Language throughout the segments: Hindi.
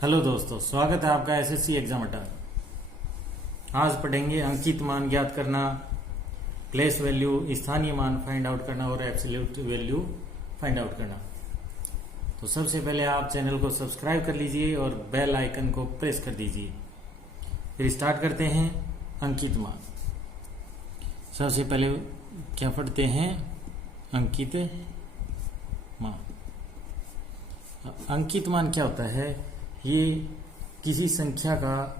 हेलो दोस्तों, स्वागत है आपका एसएससी एग्जाम अड्डा। आज पढ़ेंगे अंकित मान ज्ञात करना, प्लेस वैल्यू, स्थानीय मान फाइंड आउट करना और एब्सोल्यूट वैल्यू फाइंड आउट करना। तो सबसे पहले आप चैनल को सब्सक्राइब कर लीजिए और बेल आइकन को प्रेस कर दीजिए। फिर स्टार्ट करते हैं अंकित मान। सबसे पहले क्या पढ़ते हैं? अंकित मान। अंकित मान क्या होता है? ये किसी संख्या का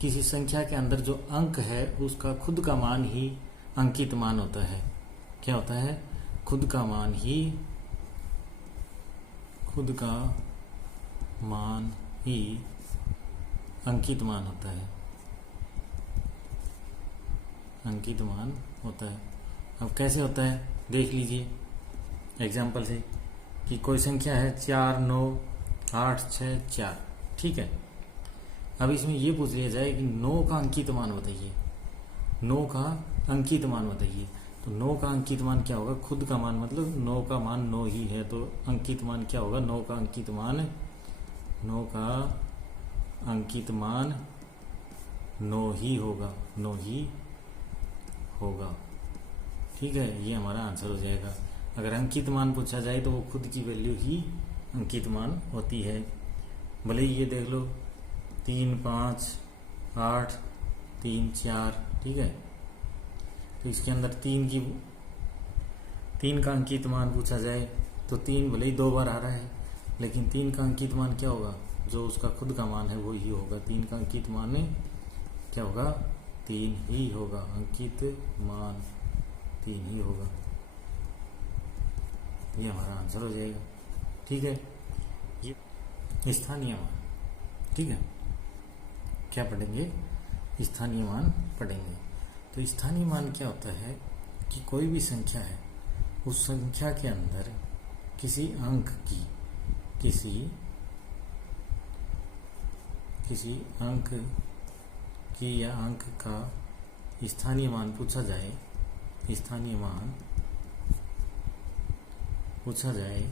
किसी संख्या के अंदर जो अंक है उसका खुद का मान ही अंकित मान होता है। क्या होता है? खुद का मान ही अंकित मान होता है। अंकित मान होता है। अब कैसे होता है देख लीजिए एग्जाम्पल से कि कोई संख्या है 4, 9, 8, 6, 4। ठीक है। अब इसमें ये पूछ लिया जाए कि 9 का अंकित मान बताइए। 9 का अंकित मान बताइए। तो 9 का अंकित मान क्या होगा? खुद का मान, मतलब 9 का मान 9 ही है, तो अंकित मान क्या होगा? 9 का अंकित मान 9 ही होगा। 9 ही होगा। ठीक है, ये हमारा आंसर हो जाएगा। अगर अंकित मान पूछा जाए तो वो खुद की वैल्यू ही अंकित मान होती है। भले ही ये देख लो 3, 5, 8, 3, 4। ठीक है, तो इसके अंदर 3 का अंकित मान पूछा जाए तो 3 भले ही 2 बार आ रहा है, लेकिन 3 का अंकित मान क्या होगा? जो उसका खुद का मान है वो ही होगा। 3 का अंकित मान क्या होगा? 3 ही होगा। अंकित मान 3 ही होगा। ये हमारा आंसर हो जाएगा। ठीक है, ये स्थानीय मान। ठीक है, क्या पढ़ेंगे? स्थानीय मान पढ़ेंगे। तो स्थानीय मान क्या होता है कि कोई भी संख्या है, उस संख्या के अंदर किसी अंक की या अंक का स्थानीय मान पूछा जाए। स्थानीय मान पूछा जाए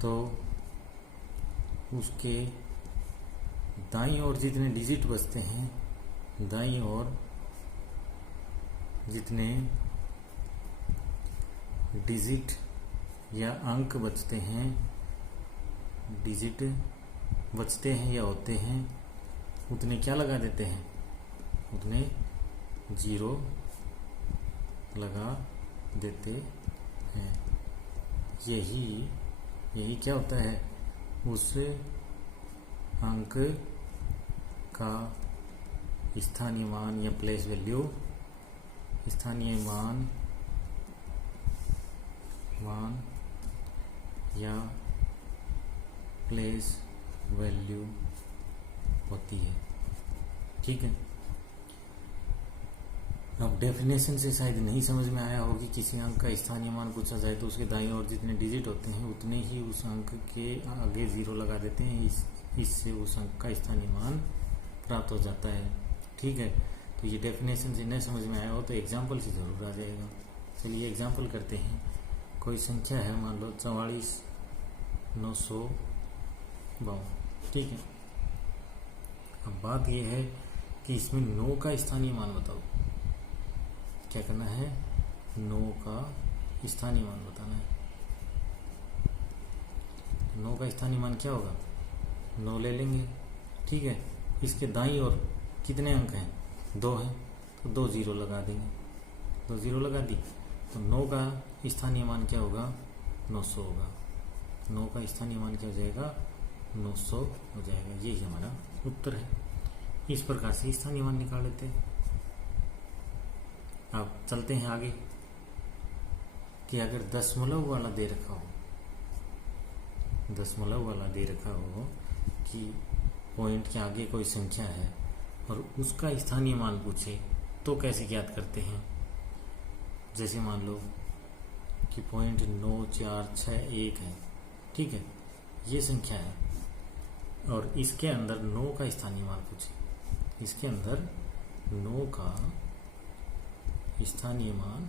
तो उसके दाईं ओर जितने डिजिट बचते हैं, दाईं ओर जितने डिजिट या अंक बचते हैं, डिजिट बचते हैं या होते हैं, उतने क्या लगा देते हैं? उतने 0 लगा देते हैं। यही क्या होता है? उस अंक का स्थानीय मान या प्लेस वैल्यू, स्थानीय मान या प्लेस वैल्यू होती है। ठीक है, अब डेफिनेशन से शायद नहीं समझ में आया होगी। किसी अंक का स्थानीय मान पूछा जाए तो उसके दाईं ओर जितने डिजिट होते हैं उतने ही उस अंक के आगे 0 लगा देते हैं। इससे उस अंक का स्थानीय मान प्राप्त हो जाता है। ठीक है, तो ये डेफिनेशन से नहीं समझ में आया हो तो एग्जाम्पल से जरूर आ जाएगा। चलिए एग्जाम्पल करते हैं। कोई संख्या है, मान लो 44,952। ठीक है, अब बात यह है कि इसमें 9 का स्थानीय मान बताओ। क्या करना है? 9 का स्थानीय मान बताना है। 9 का स्थानीय मान क्या होगा? 9 ले लेंगे। ठीक है, इसके दाईं ओर कितने अंक हैं? 2 हैं, तो 2 0 लगा देंगे। 2 0 लगा दी तो 9 का स्थानीय मान क्या होगा? 900 होगा। 9 का स्थानीय मान क्या हो जाएगा? 900 हो जाएगा। यही हमारा उत्तर है। इस प्रकार से स्थानीय मान निकाल लेते हैं। अब चलते हैं आगे कि अगर दशमलव वाला दे रखा हो, कि पॉइंट के आगे कोई संख्या है और उसका स्थानीय मान पूछे तो कैसे ज्ञात करते हैं? जैसे मान लो कि पॉइंट 9, 4, 6, 1 है। ठीक है, ये संख्या है और इसके अंदर 9 का स्थानीय मान पूछे। इसके अंदर 9 का स्थानीय मान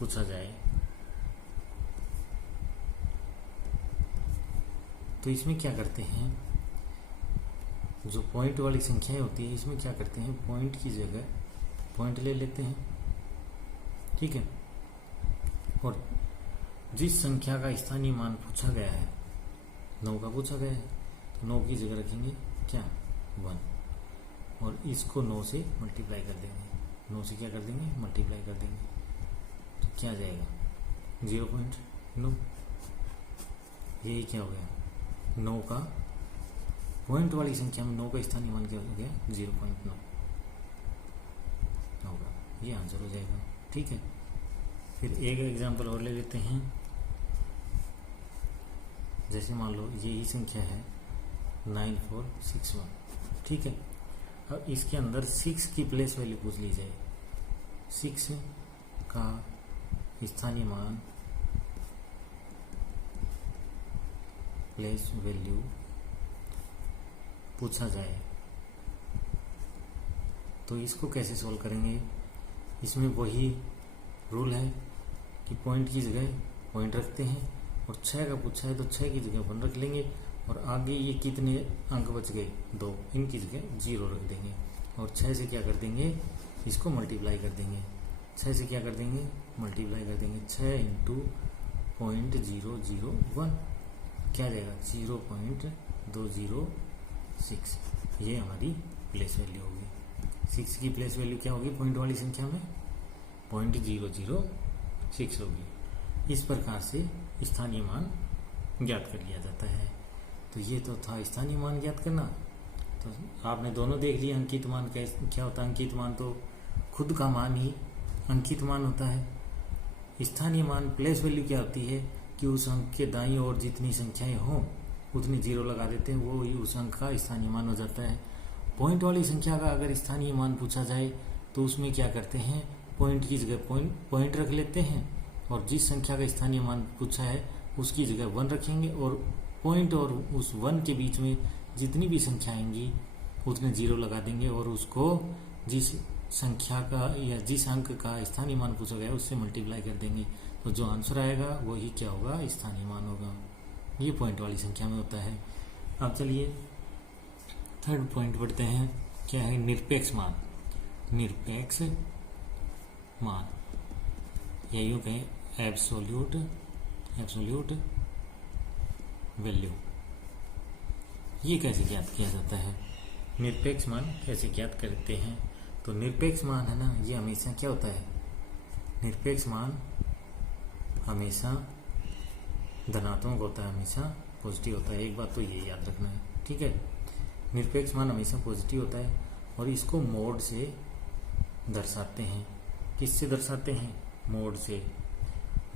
पूछा जाए तो इसमें क्या करते हैं, जो पॉइंट वाली संख्याएं होती है इसमें क्या करते हैं, पॉइंट की जगह पॉइंट ले लेते हैं, ठीक है। और जिस संख्या का स्थानीय मान पूछा गया है, 9 का पूछा गया है, तो 9 की जगह रखेंगे क्या, 1, और इसको 9 से मल्टीप्लाई कर देंगे, 9 से क्या कर देंगे, मल्टीप्लाई कर देंगे, तो क्या आ जाएगा 0.9। यही क्या हो गया, 9 का पॉइंट वाली संख्या में 9 का स्थानीय मान क्या हो गया, 0.9 होगा, ये आंसर हो जाएगा, ठीक है। फिर एक एग्जांपल और ले लेते हैं। जैसे मान लो यही संख्या है 9461, ठीक है। अब इसके अंदर 6 की प्लेस वैल्यू पूछ ली जाए, 6 का स्थानीय मान प्लेस वैल्यू पूछा जाए, तो इसको कैसे सॉल्व करेंगे। इसमें वही रूल है कि पॉइंट की जगह पॉइंट रखते हैं, और 6 का पूछा है तो 6 की जगह 1 रख लेंगे, और आगे ये कितने अंक बच गए, 2, इनकी जगह 0 रख देंगे, और 6 से क्या कर देंगे, इसको मल्टीप्लाई कर देंगे, 6 से क्या कर देंगे, मल्टीप्लाई कर देंगे, 6 इंटू 0.001 क्या आ जाएगा, 0.206। ये हमारी प्लेस वैल्यू होगी। 6 की प्लेस वैल्यू क्या होगी पॉइंट वाली संख्या में, 0.006 होगी। इस प्रकार से स्थानीय मान ज्ञात कर लिया जाता है। तो ये तो था स्थानीय मान ज्ञात करना। तो आपने दोनों देख लिया, अंकित मान क्या होता है। अंकित मान तो खुद का मान ही अंकित मान होता है। स्थानीय मान प्लेस वैल्यू क्या होती है कि उस अंक के दाईं ओर जितनी संख्याएं हों उतनी 0 लगा देते हैं, वो ही उस अंक का स्थानीय मान हो जाता है। पॉइंट वाली संख्या का अगर स्थानीय मान पूछा जाए तो उसमें क्या करते हैं, पॉइंट की जगह पॉइंट रख लेते हैं, और जिस संख्या का स्थानीय मान पूछा है उसकी जगह 1 रखेंगे, और पॉइंट और उस 1 के बीच में जितनी भी संख्या आएंगी उतने 0 लगा देंगे, और उसको जिस संख्या का या जिस अंक का स्थानीय मान पूछा गया उससे मल्टीप्लाई कर देंगे। तो जो आंसर आएगा वही क्या होगा, स्थानीय मान होगा। ये पॉइंट वाली संख्या में होता है। अब चलिए थर्ड पॉइंट पढ़ते हैं, क्या है, निरपेक्ष मान। निरपेक्ष मान या यूं कहें एब्सोल्यूट वैल्यू। ये कैसे ज्ञात किया जाता है, निरपेक्ष मान कैसे ज्ञात करते हैं। तो निरपेक्ष मान है ना, ये हमेशा क्या होता है, निरपेक्ष मान हमेशा धनात्मक होता है, हमेशा पॉजिटिव होता है। एक बात तो ये याद रखना है, ठीक है। निरपेक्ष मान हमेशा पॉजिटिव होता है, और इसको मोड से दर्शाते हैं। किससे दर्शाते हैं, मोड से।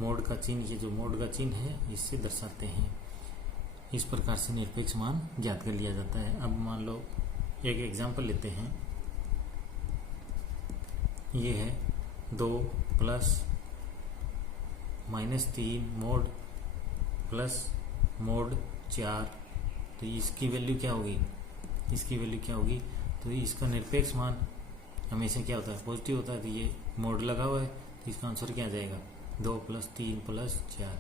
मोड का चिन्ह, ये जो मोड का चिन्ह है इससे दर्शाते हैं। इस प्रकार से निरपेक्ष मान ज्ञात कर लिया जाता है। अब मान लो एक एग्जांपल लेते हैं, ये है 2 प्लस -3 मोड प्लस मोड 4। तो इसकी वैल्यू क्या होगी, इसकी वैल्यू क्या होगी, तो इसका निरपेक्ष मान हमेशा क्या होता है, पॉजिटिव होता है। तो ये मोड लगा हुआ है, तो इसका आंसर क्या आ जाएगा, 2 + 3 + 4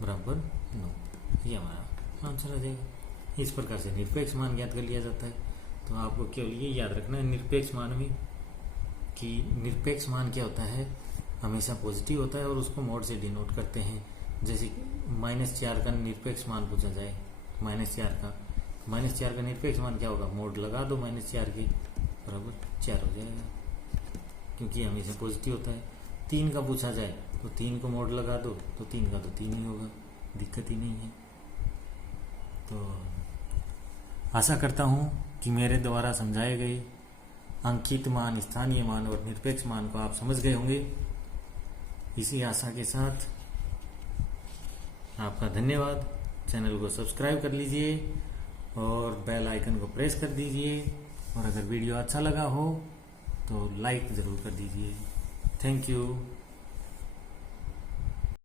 = 9। ये हमारा आंसर आ जाएगा। इस प्रकार से निरपेक्ष मान ज्ञात कर लिया जाता है। तो आपको केवल ये याद रखना है निरपेक्ष मान में कि निरपेक्ष मान क्या होता है, हमेशा पॉजिटिव होता है, और उसको मोड से डिनोट करते हैं। जैसे -4 का निरपेक्ष मान पूछा जाए, -4 का निरपेक्ष मान क्या होगा, मोड लगा दो -4 के, बराबर 4 हो जाएगा, क्योंकि हमेशा पॉजिटिव होता है। 3 का पूछा जाए तो 3 को मोड लगा दो तो 3 का तो 3 ही होगा, दिक्कत ही नहीं है। तो आशा करता हूँ कि मेरे द्वारा समझाए गए अंकित मान, स्थानीय मान और निरपेक्ष मान को आप समझ गए होंगे। इसी आशा के साथ आपका धन्यवाद। चैनल को सब्सक्राइब कर लीजिए और बेल आइकन को प्रेस कर दीजिए, और अगर वीडियो अच्छा लगा हो तो लाइक ज़रूर कर दीजिए। Thank you.